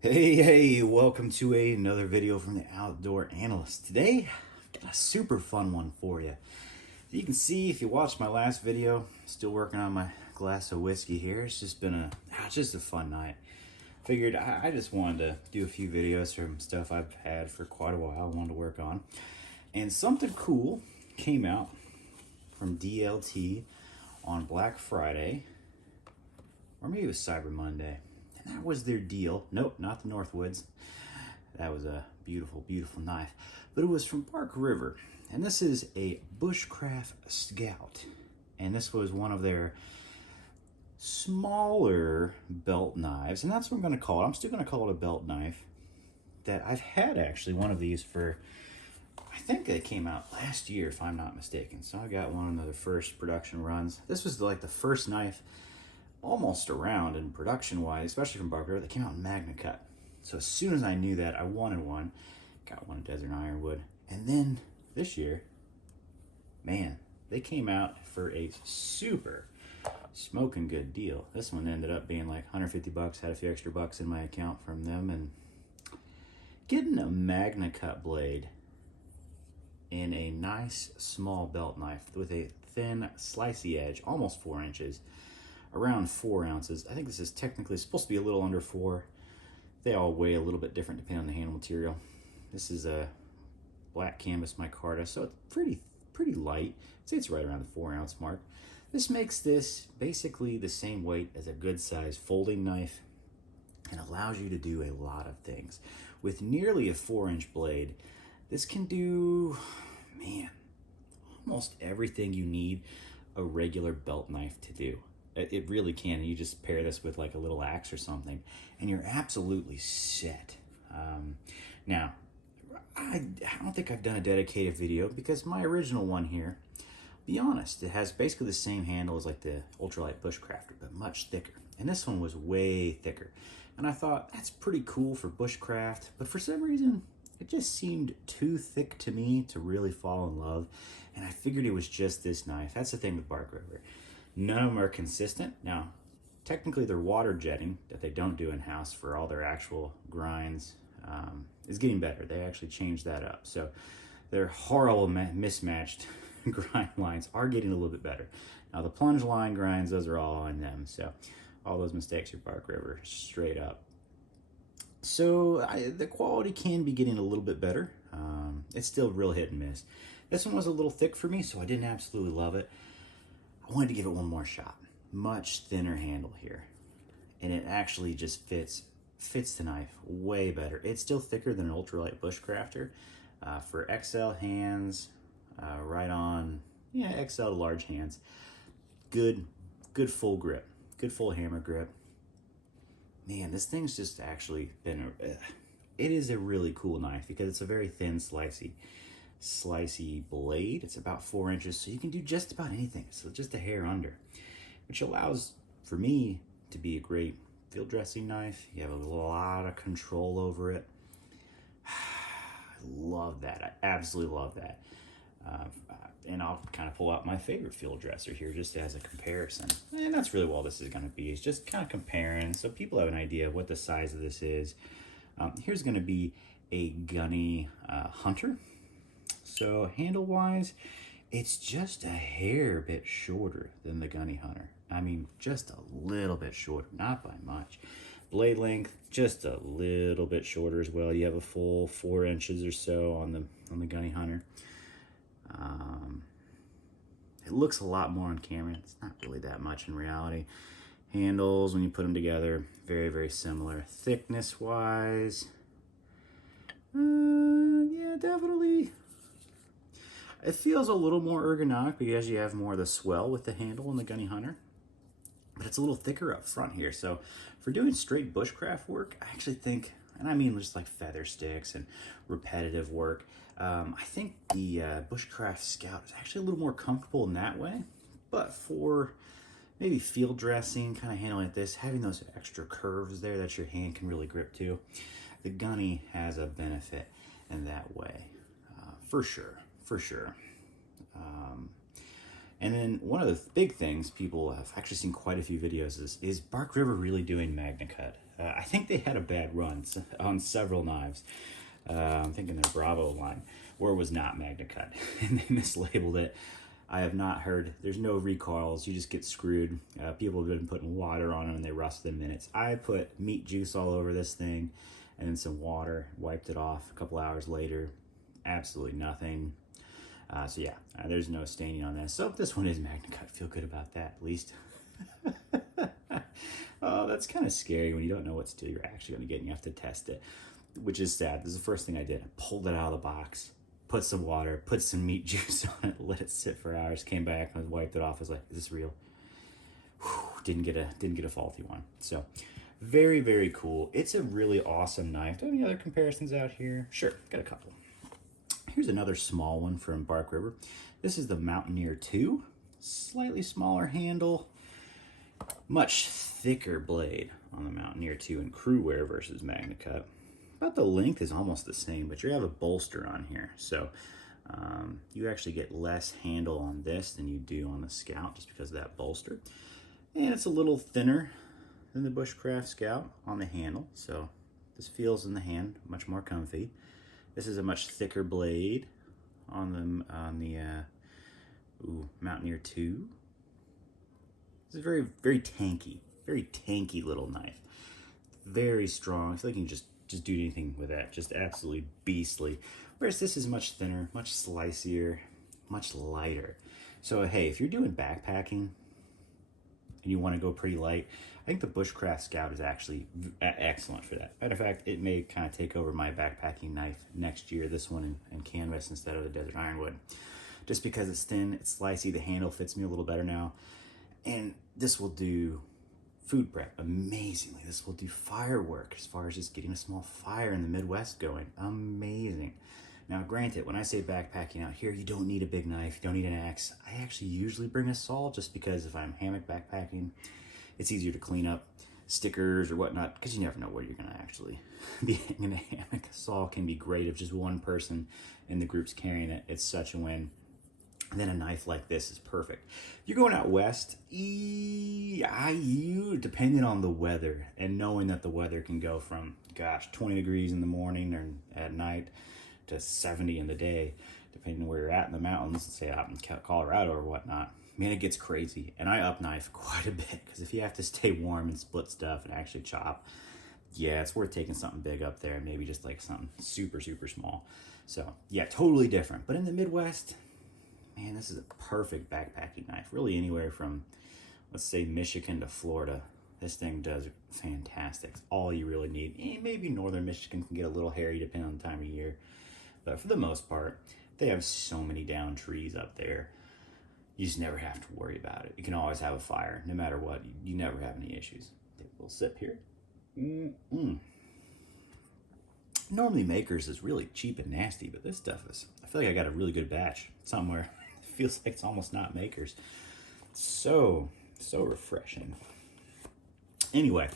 Hey, welcome to another video from the Outdoor Analyst. Today, I've got a super fun one for you. You can see if you watched my last video, still working on my glass of whiskey here. It's just been just a fun night. Figured I just wanted to do a few videos from stuff I've had for quite a while I wanted to work on. And something cool came out from DLT on Black Friday, or maybe it was Cyber Monday. That was their deal. Nope, not the Northwoods. That was a beautiful, beautiful knife. But it was from Bark River. And this is a Bushcraft Scout. And this was one of their smaller belt knives. And that's what I'm going to call it. I'm still going to call it a belt knife. That I've had actually one of these for, I think they came out last year if I'm not mistaken. So I got one of the first production runs. This was like the first knife almost around in production wise, especially from Bark River, that came out in Magnacut. So as soon as I knew that, I wanted one. Got one in Desert Ironwood. And then this year, man, they came out for a super smoking good deal. This one ended up being like 150 bucks, had a few extra bucks in my account from them, and getting a Magnacut blade in a nice small belt knife with a thin slicey edge, almost 4 inches, around 4 ounces. I think this is technically supposed to be a little under 4. They all weigh a little bit different depending on the handle material. This is a black canvas micarta, so it's pretty light. I'd say it's right around the 4 ounce mark. This makes this basically the same weight as a good size folding knife and allows you to do a lot of things. With nearly a 4-inch blade, this can do, man, almost everything you need a regular belt knife to do. It really can. You just pair this with like a little axe or something, and you're absolutely set. Now, I don't think I've done a dedicated video because my original one here, be honest, it has basically the same handle as like the ultralight Bushcrafter, but much thicker. And this one was way thicker. And I thought, that's pretty cool for Bushcraft, but for some reason, it just seemed too thick to me to really fall in love. And I figured it was just this knife. That's the thing with Bark River. None of them are consistent. Now, technically they're water jetting that they don't do in-house for all their actual grinds is getting better. They actually changed that up. So their horrible mismatched grind lines are getting a little bit better. Now the plunge line grinds, those are all on them. So all those mistakes are Bark River, straight up. So the quality can be getting a little bit better. It's still real hit and miss. This one was a little thick for me, so I didn't absolutely love it. I wanted to give it one more shot. Much thinner handle here. And it actually just fits the knife way better. It's still thicker than an ultralight Bushcrafter. For XL hands, right on, yeah, XL to large hands. Good full grip. Good full hammer grip. Man, this thing's just actually been, it is a really cool knife because it's a very thin, slicey blade. It's about 4 inches, so you can do just about anything. So just a hair under, which allows for me to be a great field dressing knife. You have a lot of control over it. I love that. I absolutely love that. And I'll kind of pull out my favorite field dresser here just as a comparison. And that's really all this is going to be, is just kind of comparing so people have an idea of what the size of this is. Here's going to be a Gunny Hunter. So handle-wise, it's just a hair bit shorter than the Gunny Hunter. I mean, just a little bit shorter, not by much. Blade length, just a little bit shorter as well. You have a full 4 inches or so on the Gunny Hunter. It looks a lot more on camera. It's not really that much in reality. Handles, when you put them together, very, very similar. Thickness-wise, yeah, definitely. It feels a little more ergonomic because you have more of the swell with the handle in the Gunny Hunter. But it's a little thicker up front here. So for doing straight Bushcraft work, I actually think, and I mean just like feather sticks and repetitive work, I think the Bushcraft Scout is actually a little more comfortable in that way. But for maybe field dressing, kind of handling like this, having those extra curves there that your hand can really grip to, the Gunny has a benefit in that way, for sure, for sure. And then one of the big things people have actually seen quite a few videos is Bark River really doing Magnacut? I think they had a bad run on several knives. I'm thinking their Bravo line, or it was not Magnacut, and they mislabeled it. I have not heard, there's no recalls, you just get screwed. People have been putting water on them and they rust in minutes. I put meat juice all over this thing and then some water, wiped it off a couple hours later. Absolutely nothing. So yeah, there's no staining on this. So if this one is Magnacut, feel good about that at least. Oh, that's kind of scary when you don't know what steel you're actually going to get and you have to test it, which is sad. This is the first thing I did. I pulled it out of the box, put some water, put some meat juice on it, let it sit for hours, came back and wiped it off. I was like, is this real? Whew, didn't get a faulty one. So very, very cool. It's a really awesome knife. Do I have any other comparisons out here? Sure, got a couple. Here's another small one from Bark River. This is the Mountaineer 2. Slightly smaller handle, much thicker blade on the Mountaineer 2 in crew wear versus Magnacut. About the length is almost the same, but you have a bolster on here. So you actually get less handle on this than you do on the Scout just because of that bolster. And it's a little thinner than the Bushcraft Scout on the handle. So this feels in the hand much more comfy. This is a much thicker blade on the Mountaineer 2. This is very, very tanky little knife. Very strong. I feel like you can just do anything with that. Just absolutely beastly. Whereas this is much thinner, much slicier, much lighter. So hey, if you're doing backpacking and you want to go pretty light, I think the Bushcraft Scout is actually excellent for that. Matter of fact, it may kind of take over my backpacking knife next year, this one in canvas instead of the Desert Ironwood. Just because it's thin, it's slicey, the handle fits me a little better now. And this will do food prep amazingly. This will do firework as far as just getting a small fire in the Midwest going. Amazing. Now, granted, when I say backpacking out here, you don't need a big knife, you don't need an axe. I actually usually bring a saw just because if I'm hammock backpacking, it's easier to clean up stickers or whatnot because you never know where you're going to actually be hanging a hammock. A saw can be great if just one person in the group's carrying it. It's such a win. And then a knife like this is perfect. If you're going out west, depending on the weather and knowing that the weather can go from, 20 degrees in the morning or at night to 70 in the day, depending on where you're at in the mountains, say out in Colorado or whatnot, man, it gets crazy. And I up knife quite a bit because if you have to stay warm and split stuff and actually chop, yeah, it's worth taking something big up there, maybe just like something super, super small. So yeah, totally different. But in the Midwest, man, this is a perfect backpacking knife. Really anywhere from, let's say, Michigan to Florida. This thing does fantastic. It's all you really need. Maybe northern Michigan can get a little hairy depending on the time of year. But for the most part, they have so many down trees up there. You just never have to worry about it. You can always have a fire. No matter what, you never have any issues. Take a little sip here. Normally Makers is really cheap and nasty, but this stuff is, I feel like I got a really good batch somewhere. It feels like it's almost not Makers. So refreshing. Anyway,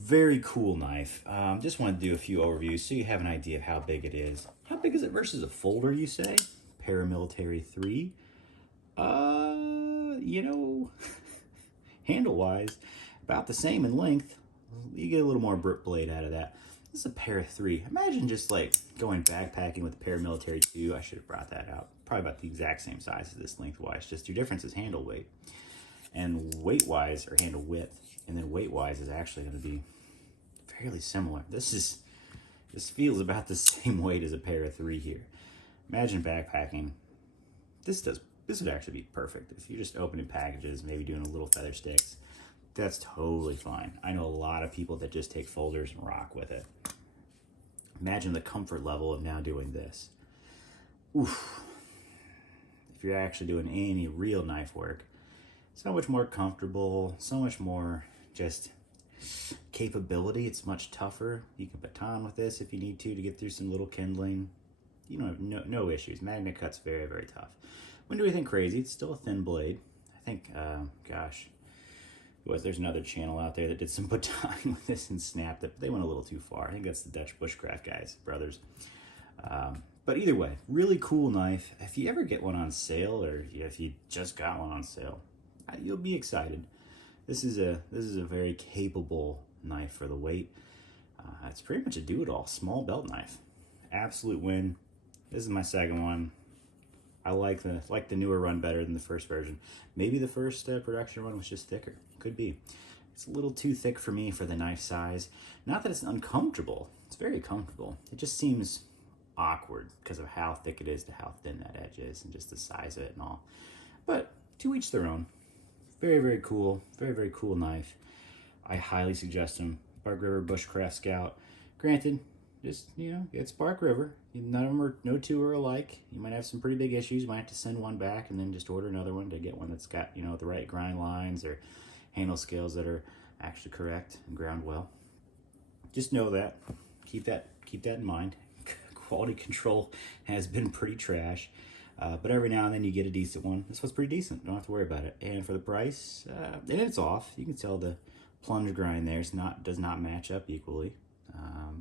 very cool knife. Just want to do a few overviews so you have an idea of how big it is. How big is it versus a folder, you say? Paramilitary 3. Handle-wise, about the same in length. You get a little more blade out of that. This is a Para 3. Imagine just like going backpacking with a Paramilitary 2. I should have brought that out. Probably about the exact same size as this lengthwise. Just your difference is handle weight. And weight-wise, or handle width, and then weight-wise is actually going to be fairly similar. This feels about the same weight as a Para 3 here. Imagine backpacking. This would actually be perfect. If you're just opening packages, maybe doing a little feather sticks, that's totally fine. I know a lot of people that just take folders and rock with it. Imagine the comfort level of now doing this. Oof. If you're actually doing any real knife work, so much more comfortable, so much more just capability. It's much tougher. You can baton with this if you need to get through some little kindling. You don't have no issues. Magnacut's very, very tough. Wouldn't do anything crazy. It's still a thin blade. I think, there's another channel out there that did some baton with this and snapped it, but they went a little too far. I think that's the Dutch Bushcraft guys, brothers. But either way, really cool knife. If you ever get one on sale, or if you just got one on sale, you'll be excited. This is a very capable knife for the weight. It's pretty much a do-it-all, small belt knife. Absolute win. This is my second one. I like the newer run better than the first version. Maybe the first production run was just thicker. Could be. It's a little too thick for me for the knife size. Not that it's uncomfortable. It's very comfortable. It just seems awkward because of how thick it is to how thin that edge is and just the size of it and all. But to each their own. Very, very cool. Very, very cool knife. I highly suggest them. Bark River Bushcraft Scout. Granted, just, it's Bark River. None of them are, no two are alike. You might have some pretty big issues. You might have to send one back and then just order another one to get one that's got, the right grind lines or handle scales that are actually correct and ground well. Just know that. Keep that in mind. Quality control has been pretty trash. But every now and then you get a decent one. This one's pretty decent. Don't have to worry about it. And for the price, and it's off. You can tell the plunge grind there does not match up equally.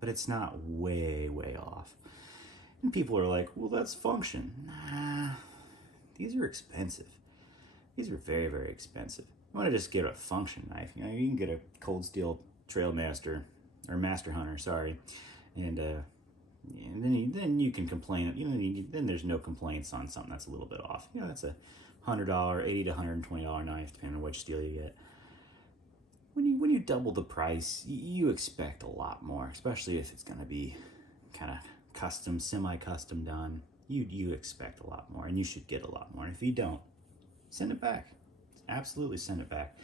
But it's not way, way off. And people are like, well, that's function. Nah, these are expensive. These are very, very expensive. You want to just get a function knife. You can get a Cold Steel Trailmaster, or Master Hunter, sorry. And then you can complain. Then there's no complaints on something that's a little bit off. That's a $100, $80 to $120 knife, depending on which steel you get. When you double the price, you expect a lot more, especially if it's going to be kind of custom, semi-custom done. You expect a lot more, and you should get a lot more. And if you don't, send it back. Absolutely send it back.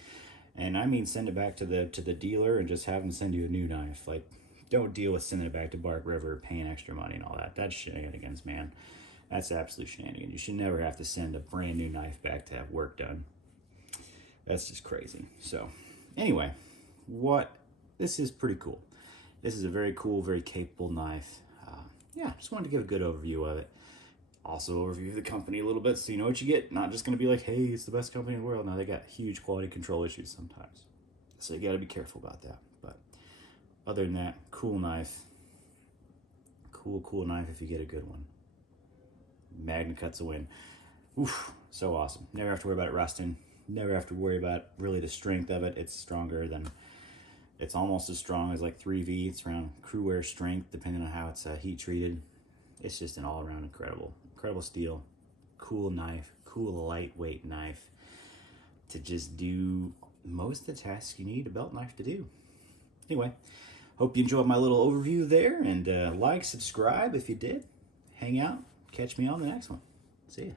And I mean send it back to the dealer and just have them send you a new knife. Like, don't deal with sending it back to Bark River, paying extra money and all that. That's shenanigans, man. That's absolute shenanigans. You should never have to send a brand new knife back to have work done. That's just crazy. So, anyway, this is pretty cool. This is a very cool, very capable knife. Just wanted to give a good overview of it. Also overview of the company a little bit so you know what you get. Not just going to be like, hey, it's the best company in the world. No, they got huge quality control issues sometimes. So you got to be careful about that. But other than that, cool knife. Cool knife if you get a good one. Magnacut's a win. Oof, so awesome. Never have to worry about it rusting. Never have to worry about really the strength of it. It's almost as strong as like 3V. It's around crew wear strength, depending on how it's heat treated. It's just an all-around incredible steel, cool knife, cool lightweight knife to just do most of the tasks you need a belt knife to do. Anyway, hope you enjoyed my little overview there, and like, subscribe if you did. Hang out, catch me on the next one. See ya.